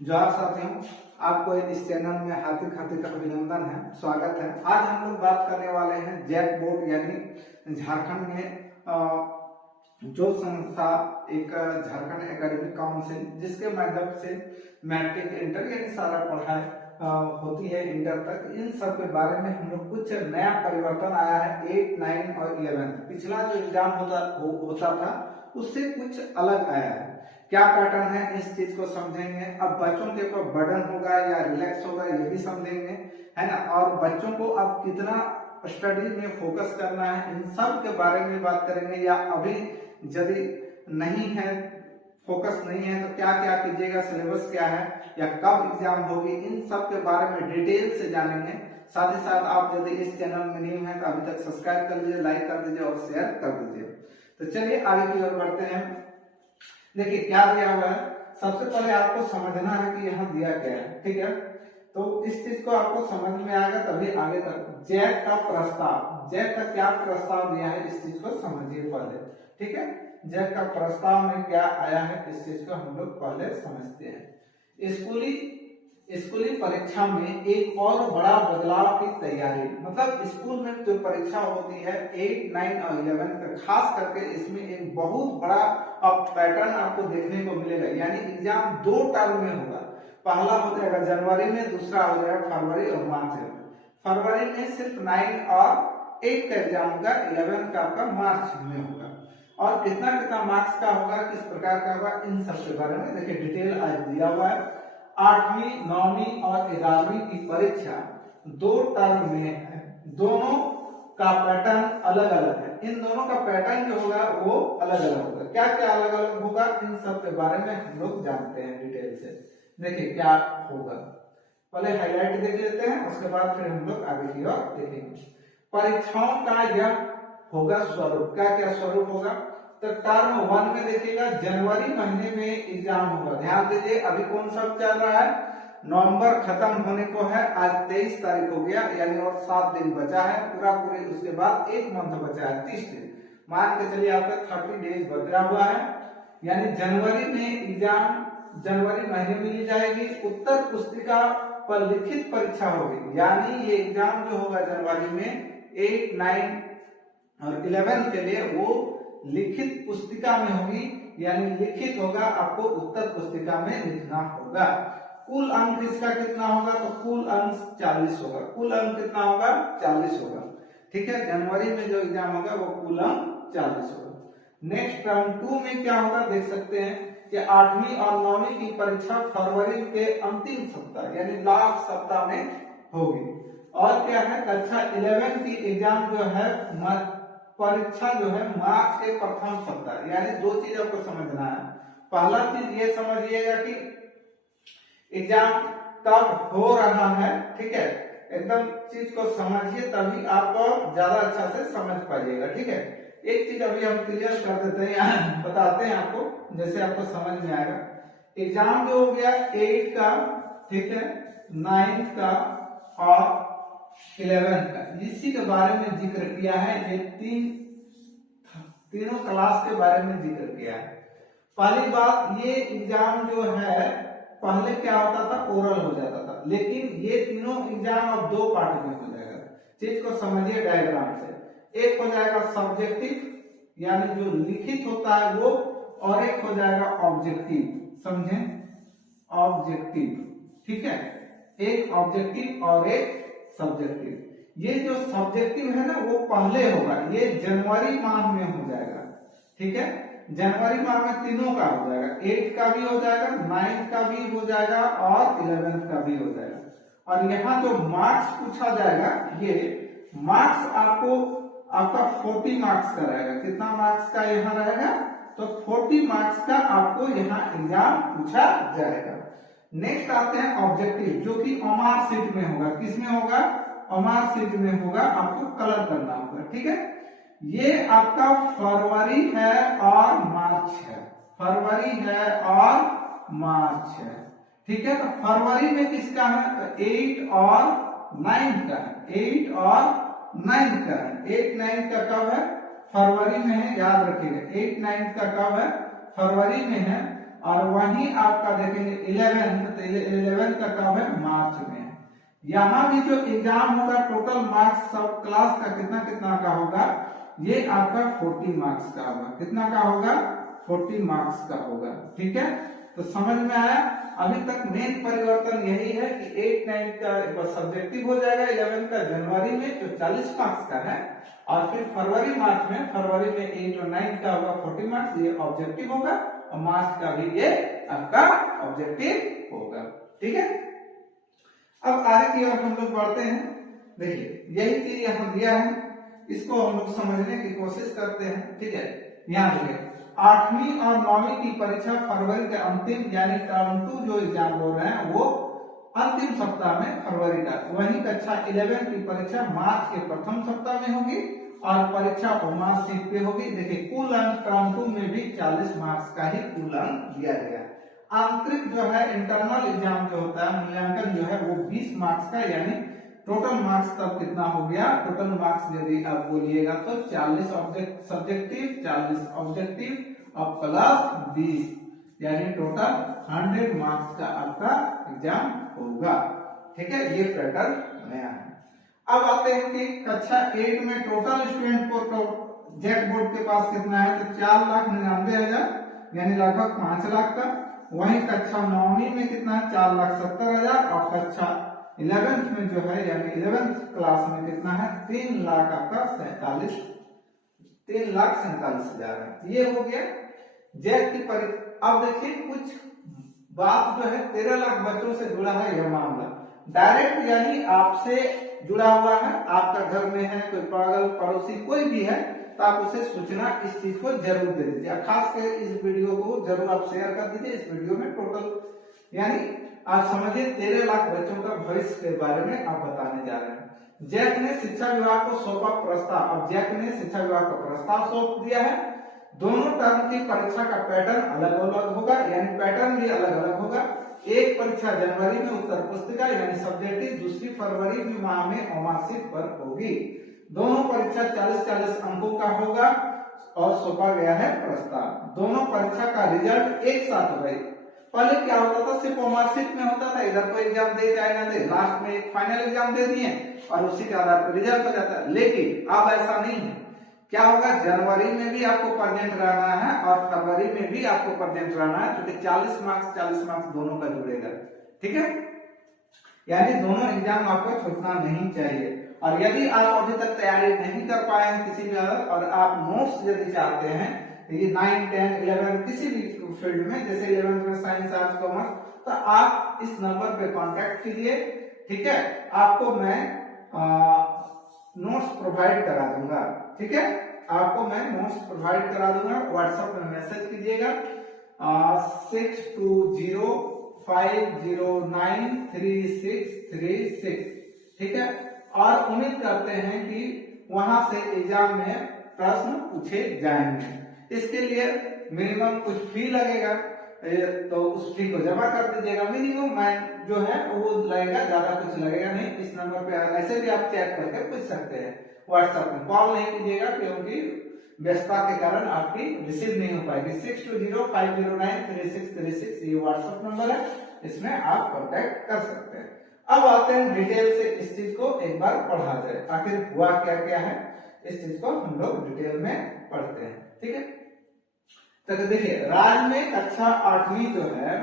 जोहार साथियों, आपको इस चैनल में हार्दिक हार्दिक अभिनंदन है, स्वागत है। आज हम लोग बात करने वाले हैं जैक बोर्ड यानी झारखंड में जो संस्था एक झारखंड एकेडमिक काउंसिल जिसके माध्यम से मैट्रिक इंटर यानी सारा पढ़ाई होती है इंटर तक, इन सब के बारे में हम लोग कुछ नया परिवर्तन आया है 8, 9 और 11। पिछला जो एग्जाम होता था उससे कुछ अलग आया है। क्या पैटर्न है इस चीज को समझेंगे। अब बच्चों के ऊपर बर्डन होगा या रिलैक्स होगा ये भी समझेंगे, है ना। और बच्चों को अब कितना स्टडी में फोकस करना है इन सब के बारे में बात करेंगे। या अभी यदि नहीं है, फोकस नहीं है तो क्या क्या कीजिएगा, सिलेबस क्या है या कब एग्जाम होगी, इन सब के बारे में डिटेल से जानेंगे। साथ ही साथ आप यदि इस चैनल में न्यू हैं तो अभी तक सब्सक्राइब कर लीजिए, लाइक कर दीजिए और शेयर कर दीजिए। तो चलिए आगे की ओर बढ़ते हैं। देखिए क्या दिया हुआ है, सबसे पहले आपको समझना है कि यहाँ दिया क्या है, ठीक है। तो इस चीज को आपको समझ में आएगा तभी आगे तक। जैक का प्रस्ताव, जैक का क्या प्रस्ताव दिया है इस चीज को समझिए पहले, ठीक है। जैक का प्रस्ताव में क्या आया है इस चीज को हम लोग पहले समझते हैं। स्कूली परीक्षा में एक और बड़ा बदलाव की तैयारी, मतलब स्कूल में जो परीक्षा होती है 8, 9 और 11 का, खास करके इसमें एक बहुत बड़ा अब पैटर्न आपको देखने को मिलेगा। यानी एग्जाम 2 टर्म में होगा। पहला हो जाएगा जनवरी में, दूसरा हो जाएगा फरवरी और मार्च में। फरवरी में सिर्फ 9 और 8 का एग्जाम होगा, 11 का आपका मार्च में होगा। और कितना मार्क्स का होगा, किस प्रकार का होगा, इन सब के बारे में देखिए डिटेल आज दिया हुआ है। 8वीं, 9वीं और 11वीं की परीक्षा 2 टर्म में है। दोनों का पैटर्न अलग अलग है। इन दोनों का पैटर्न जो होगा वो अलग अलग होगा। क्या क्या अलग अलग होगा इन सब के बारे में हम लोग जानते हैं डिटेल से। देखिए क्या होगा, पहले हाईलाइट देख लेते हैं, उसके बाद फिर हम लोग आगे की ओर देखेंगे। परीक्षाओं का यह होगा स्वरूप। क्या क्या स्वरूप होगा, तो टर्म 1 में देखिएगा जनवरी महीने में एग्जाम होगा। ध्यान दीजिए अभी कौन सा चल रहा है, नवंबर खत्म होने को है, आज 23 तारीख हो गया, यानी और 7 दिन बचा है पूरी। उसके बाद 1 मंथ बचा है, 30 दिन मान के चलिए, आपका 30 डेज बचा हुआ है। यानी जनवरी में एग्जाम जनवरी महीने में ली जाएगी। उत्तर पुस्तिका पर लिखित परीक्षा होगी, यानी ये एग्जाम जो होगा जनवरी में 8, 9 और 11 के लिए वो लिखित पुस्तिका में होगी। यानी लिखित होगा, आपको उत्तर पुस्तिका में लिखना होगा। कुल अंक इसका कितना होगा, तो कुल अंक 40 होगा। कुल अंक कितना होगा, 40 होगा, ठीक है। जनवरी में जो एग्जाम होगा वो कुल अंक 40 होगा। नेक्स्ट टर्म 2 में क्या होगा, देख सकते हैं कि 8वीं और 9वीं की परीक्षा फरवरी के अंतिम सप्ताह यानी लास्ट सप्ताह में होगी। और क्या है, कक्षा 11 की एग्जाम जो है, परीक्षा जो है मार्च के प्रथम सप्ताह। यानी 2 चीज आपको समझना है। पहला चीज ये समझिएगा कि एग्जाम कब हो रहा है, ठीक है। एकदम चीज को समझिए तभी आपको ज्यादा अच्छा से समझ पाइएगा, ठीक है। एक चीज अभी हम क्लियर कर देते हैं, बताते हैं आपको, जैसे आपको समझ में आएगा। एग्जाम जो हो गया 8 का, ठीक है, 9 का और 11 का, इसी के बारे में जिक्र किया है। ये तीनों क्लास के बारे में जिक्र किया है। पहली बात, ये एग्जाम जो है पहले क्या होता था, ओरल हो जाता था, लेकिन ये तीनों एग्जाम अब 2 पार्ट में हो जाएगा। चीज को समझिए डायग्राम से। एक हो जाएगा सब्जेक्टिव यानी जो लिखित होता है वो, और एक हो जाएगा ऑब्जेक्टिव, समझे, ऑब्जेक्टिव, ठीक है। एक ऑब्जेक्टिव और एक सब्जेक्टिव। ये जो सब्जेक्टिव है ना वो पहले होगा, ये जनवरी माह में हो जाएगा, ठीक है। जनवरी माह में तीनों का हो जाएगा, 8 का भी हो जाएगा, 9 का भी हो जाएगा और 11 का भी हो जाएगा। और यहाँ जो मार्क्स पूछा जाएगा, ये मार्क्स आपका 40 मार्क्स का रहेगा। कितना मार्क्स का यहाँ रहेगा, तो 40 मार्क्स का आपको यहाँ एग्जाम पूछा जाएगा। नेक्स्ट आते हैं ऑब्जेक्टिव, जो कि ओमार शीट में होगा। किसमें होगा, ओमार शीट में होगा, आपको कलर करना होगा, ठीक है। ये आपका फरवरी है और मार्च है, फरवरी है और मार्च है, ठीक है। तो फरवरी में किसका है, तो 8 और 9 का है, 8 और 9 का है। 8, 9 का कब है, फरवरी में है, याद रखिएगा। 8, 9 का कब है, फरवरी में है। और वहीं आपका देखेंगे 11th, तो 11th का कब है? मार्च में। यहाँ भी जो एग्जाम होगा टोटल मार्क्स सब क्लास का कितना कितना का होगा, ये आपका 40 मार्क्स का होगा। कितना का होगा? 40 मार्क्स का होगा। ठीक है, तो समझ में आया। अभी तक मेन परिवर्तन यही है कि 8, 9 का सब्जेक्टिव हो जाएगा, 11 का जनवरी में जो 40 मार्क्स का है, और फिर फरवरी मार्च में 8 और 9 का होगा 40 मार्क्स, ये ऑब्जेक्टिव होगा, और मार्च का भी ये आपका ऑब्जेक्टिव होगा। ठीक है, अब आगे की ओर हम लोग बढ़ते हैं। देखिए यही चीज यहाँ दिया है, इसको हम लोग समझने की कोशिश करते हैं। ठीक है, यहाँ देखिए 8वीं और 9वीं की परीक्षा फरवरी के अंतिम यानी टर्म 2 जो एग्जाम बोल रहे हैं वो अंतिम सप्ताह में फरवरी का, वहीं कक्षा 11 की परीक्षा मार्च के प्रथम सप्ताह में होगी और परीक्षा मार्च सीट पे होगी। देखिए कुल अंक टर्म 2 में भी 40 मार्क्स का ही कुल अंक दिया गया। आंतरिक जो है इंटरनल एग्जाम जो होता है मूल्यांकन जो है वो 20 मार्क्स का, यानी टोटल मार्क्स तब कितना हो गया? टोटल मार्क्स यदि आप बोलिएगा तो 40 सब्जेक्टिव 40 ऑब्जेक्टिव और प्लस 20, यानी टोटल 100 मार्क्स का आपका एग्जाम होगा। ठीक है, ये पैटर्न नया है। अब आते हैं कि कक्षा 8 में टोटल स्टूडेंट को तो जेट बोर्ड के पास कितना है? तो 4,99,000 यानी लगभग 5 लाख का। वहीं कक्षा 9वीं में कितना है? 4,70,000 और कक्षा 11th में जो है यानी 11th क्लास में कितना है? 3,00,000 आपका 3,47,000 है। ये हो गया जेट की परीक्षा। अब देखिए कुछ बात जो है 13 लाख बच्चों से जुड़ा है यह मामला, डायरेक्ट यानी आपसे जुड़ा हुआ है। आपका घर में है कोई पागल पड़ोसी कोई भी है तो आप उसे सूचना इस चीज को जरूर दे दीजिए। खास कर इस वीडियो को जरूर आप शेयर कर दीजिए। इस वीडियो में टोटल यानी आप समझिए 13 लाख बच्चों का भविष्य के बारे में आप बताने जा रहे हैं। जैक ने शिक्षा विभाग को सौंपा प्रस्ताव। अब जैक ने शिक्षा विभाग को प्रस्ताव सौंप दिया है। दोनों टर्म की परीक्षा का पैटर्न अलग अलग होगा, यानी पैटर्न भी अलग अलग होगा। एक परीक्षा जनवरी में उत्तर पुस्तिका यानी सब्जेक्टिव, दूसरी फरवरी माह में मार्कशीट पर होगी। दोनों परीक्षा 40-40 अंकों का होगा और सौंपा गया है प्रस्ताव। दोनों परीक्षा का रिजल्ट एक साथ होगा। पहले क्या होता था? सिर्फ मार्कशीट में होता था, इधर कोई एग्जाम दे जाए ना दे, लास्ट में एक फाइनल एग्जाम दे दिए और उसी के आधार पर रिजल्ट हो जाता है। लेकिन अब ऐसा नहीं है। क्या होगा? जनवरी में भी आपको प्रेजेंट रहना है और फरवरी में भी आपको प्रेजेंट रहना है, क्योंकि 40 मार्क्स दोनों का जुड़ेगा। ठीक है, यानी दोनों एग्जाम आपको छूटना नहीं चाहिए। और यदि आप अभी तक तैयारी नहीं कर पाए हैं किसी भी और आप नोट्स यदि चाहते हैं, ये 9, 10, 11 किसी भी फील्ड में, जैसे 11th में साइंस आर्ट्स कॉमर्स, तो आप इस नंबर पे कांटेक्ट कीजिए। ठीक है, आपको मैं नोट्स प्रोवाइड करा दूंगा। ठीक है, आपको मैं नोट्स प्रोवाइड करा दूंगा। व्हाट्सएप में मैसेज कीजिएगा 6205093636। ठीक है, और उम्मीद करते हैं कि वहां से एग्जाम में प्रश्न पूछे जाएंगे। इसके लिए मिनिमम कुछ फी लगेगा, तो उस फी को जमा कर दीजिएगा। मिनिमम जो है वो लगेगा, ज्यादा कुछ लगेगा नहीं। इस नंबर पे ऐसे भी आप चेक करके पूछ सकते हैं। व्हाट्सएप में कॉल नहीं कीजिएगा क्योंकि व्यस्तता के कारण आपकी रिसीव नहीं हो पाएगी। 6205093636 ये व्हाट्सएप नंबर है, इसमें आप कांटेक्ट कर सकते हैं। अब आते हैं डिटेल से इस चीज को एक बार पढ़ा जाए, आखिर हुआ क्या क्या है, इस चीज को हम लोग डिटेल में पढ़ते हैं। ठीक है, तो देखिए राज्य में कक्षा 8वीं जो है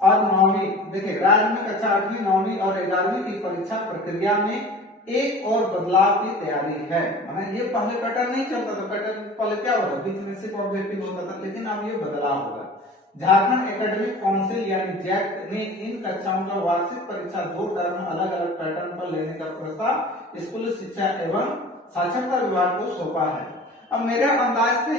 और 9वीं, देखिए राज्य में कक्षा 8वीं 9वीं और 11वीं की परीक्षा प्रक्रिया में एक और बदलाव की तैयारी है। माने ये पहले पैटर्न नहीं चलता था। पैटर्न पहले क्या होता, बीच में सिर्फ ऑब्जेक्टिव होता था, लेकिन अब ये बदलाव होगा। झारखंड एकेडमिक काउंसिल यानी जैक ने इन कक्षाओं का वार्षिक परीक्षा 2 टर्म अलग अलग पैटर्न पर लेने का प्रस्ताव स्कूल शिक्षा एवं साक्षरता विभाग को सौंपा है। अब मेरे अंदाज से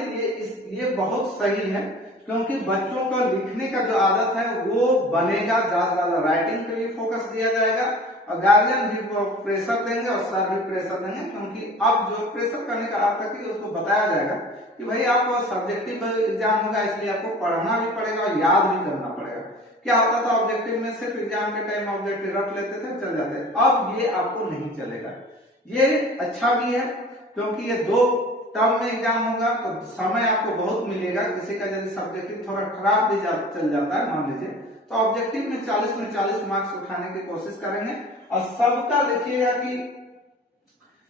ये बहुत सही है, क्योंकि बच्चों का लिखने का जो आदत है वो बनेगा, ज्यादा राइटिंग पे भी फोकस दिया जाएगा और गार्जियन भी प्रेशर देंगे और सर भी प्रेशर देंगे। क्योंकि अब जो प्रेशर करने का अर्थ है कि उसको बताया जाएगा कि भाई आप सब्जेक्टिव एग्जाम होगा, इसलिए आपको पढ़ना भी पड़ेगा और याद भी करना पड़ेगा। क्या होता था, ऑब्जेक्टिव में सिर्फ एग्जाम के टाइम ऑब्जेक्टिव रख लेते थे, चल जाते। अब ये आपको नहीं चलेगा। ये अच्छा भी है क्योंकि ये 2 टर्म में एग्जाम होगा तो समय आपको बहुत मिलेगा। किसी का यदि सब्जेक्टिव थोड़ा खराब भी चल जाता है मान लीजिए, तो ऑब्जेक्टिव में 40 मार्क्स उठाने की कोशिश करेंगे। और सबका देखिएगा कि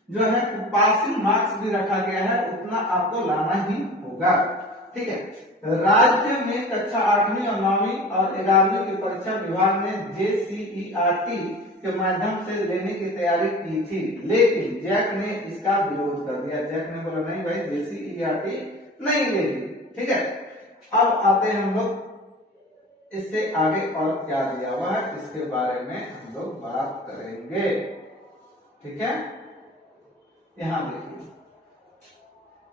जो है पासिंग मार्क्स भी रखा गया है, उतना आपको लाना ही होगा। ठीक है, राज्य में कक्षा 8वीं और 9वीं और 11वीं की परीक्षा विभाग ने JCERT के माध्यम से लेने की तैयारी की थी, लेकिन जैक ने इसका विरोध कर दिया। जैक ने बोला नहीं भाई JCERT नहीं लेगी। ठीक है, अब आते हैं हम लोग इससे आगे और क्या दिया हुआ है इसके बारे में हम लोग बात करेंगे। ठीक है, यहां देखिए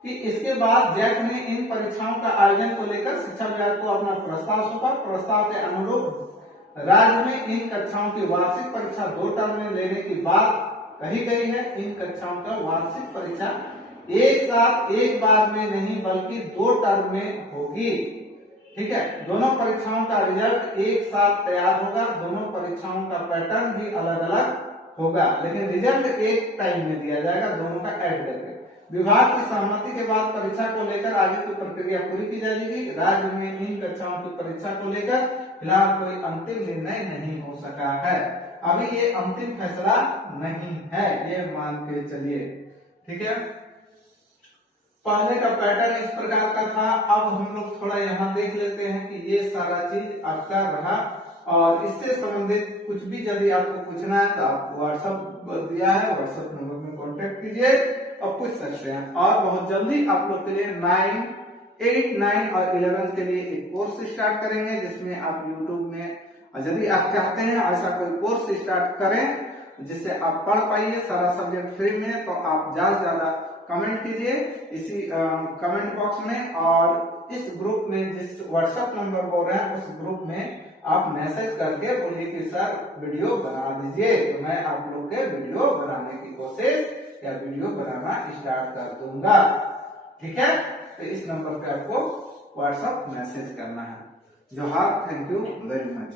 कि इसके बाद जैक ने इन परीक्षाओं का आयोजन को लेकर शिक्षा विभाग को अपना प्रस्ताव सौंपा। प्रस्ताव के अनुरूप राज्य में इन कक्षाओं की वार्षिक परीक्षा 2 टर्म में लेने की बात कही गई है। इन कक्षाओं का वार्षिक परीक्षा एक साथ एक बार में नहीं बल्कि 2 टर्म में होगी। ठीक है, दोनों परीक्षाओं का रिजल्ट एक साथ तैयार होगा। दोनों परीक्षाओं का पैटर्न भी अलग अलग होगा, लेकिन रिजल्ट एक टाइम में दिया जाएगा, दोनों का ऐड करके। विभाग की सहमति के बाद परीक्षा को लेकर आगे की प्रक्रिया पूरी की जाएगी। राज्य में इन कक्षाओं की परीक्षा को लेकर फिलहाल कोई अंतिम निर्णय नहीं हो सका है। अभी ये अंतिम फैसला नहीं है, ये मान के चलिए। ठीक है, पढ़ने का पैटर्न इस प्रकार का था। अब हम लोग थोड़ा यहाँ देख लेते हैं कि ये सारा चीज आपका रहा, और इससे संबंधित कुछ भी यदि आपको पूछना है तो आप व्हाट्सएप दिया है, व्हाट्सएप नंबर में कांटेक्ट कीजिए और पूछ सकते हैं। और बहुत जल्दी आप लोग के लिए 9, 8, 9 और 11 के लिए एक कोर्स स्टार्ट करेंगे, जिसमें आप यूट्यूब में यदि आप चाहते हैं ऐसा कोई कोर्स स्टार्ट करें जिससे आप पढ़ पाइए, सारा सब्जेक्ट फ्री में, तो आप ज्यादा से ज्यादा कमेंट कीजिए इसी कमेंट बॉक्स में। और इस ग्रुप में जिस व्हाट्सएप नंबर बोल रहे हैं उस ग्रुप में आप मैसेज करके बोलिए कि सर वीडियो बना दीजिए, तो मैं आप लोग के वीडियो बनाने की कोशिश या वीडियो बनाना स्टार्ट कर दूंगा। ठीक है, तो इस नंबर पे आपको व्हाट्सएप मैसेज करना है। जोहार, थैंक यू वेरी मच।